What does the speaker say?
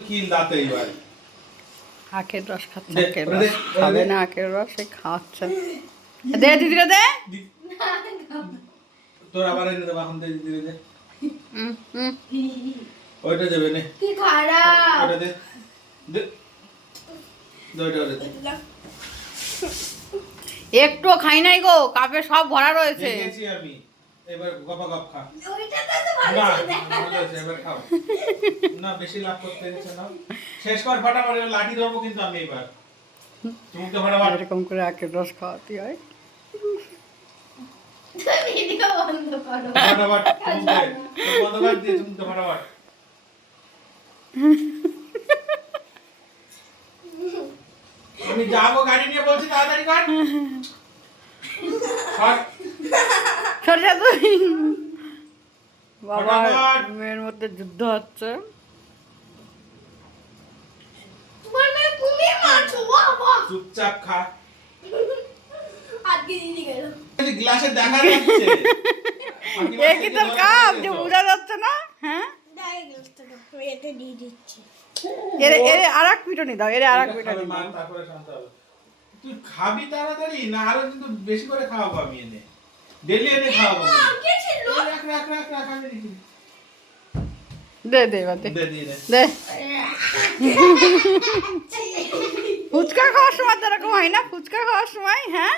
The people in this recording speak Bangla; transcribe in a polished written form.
কি দাঁতে এবার আখের রস খাচ্ছে, আখের রস খাবে না, আখের রস এই খাওয়াচ্ছেন। দে দিদিরা দে। তোর আবার এনে দেবো এখন দিদিরে দে। ওইটা দেবে নে, কি খারাপ ওইটা দে দে ওইটা দে। একটু খাই নাই গো, কাপে সব ভরা রয়েছে। দেখেছি আমি, এবার গপা গপ খা। ওইটাতে তো ভালো না ছিল। ভালো হয়েছে, এবার খাও। না বেশি লাভ করতে দিচ্ছে না, শেষ কর ফাটাফাট, এবার লাঠি ধরবো কিন্তু আমি এবার। তুমি তো ফাটাফাট এরকম করে আখের রস খাওয়াতে হয়। ভিডিও বন্ধ করো। ফাটাফাট তুমি দে, তো বন্ধ কর দিয়ে তুমি তো ফাটাফাট। আমি যাবো গাড়ি নিয়ে, বলছি তাড়াতাড়ি কর। কর। সরে যা তুই। বাবা ফটাফট। মেয়ের মধ্যে যুদ্ধ হচ্ছে। তোমার মেয়ে তুমি মারছো বাবা। চুপচাপ খা। আজকে দিদি গেল। এই গ্লাসে দেখা যাচ্ছে। এ কি তোর কাপ যে বোঝা যাচ্ছে না? হ্যাঁ, দাই গ্লাসটা দাও। এতে দিয়ে দিচ্ছি। এর এর আরেক পিটনি দাও, এর আরেক পিটনি মা দাও। তারপরে শান্ত হবে। তুই খাবি তাড়াতাড়ি না, আরো কিন্তু বেশি করে খাওয়াবো আমি এনে, ডেলি এনে খাওয়াবো আমি। কে ছিল? রাখ রাখ রাখ রাখ আমি রেখে দিই। দে দে এবার দে দে দিয়ে দে। দে। ফুচকা খাওয়ার সময় তো এরকম হয় না? ফুচকা খাওয়ার সময়, হ্যাঁ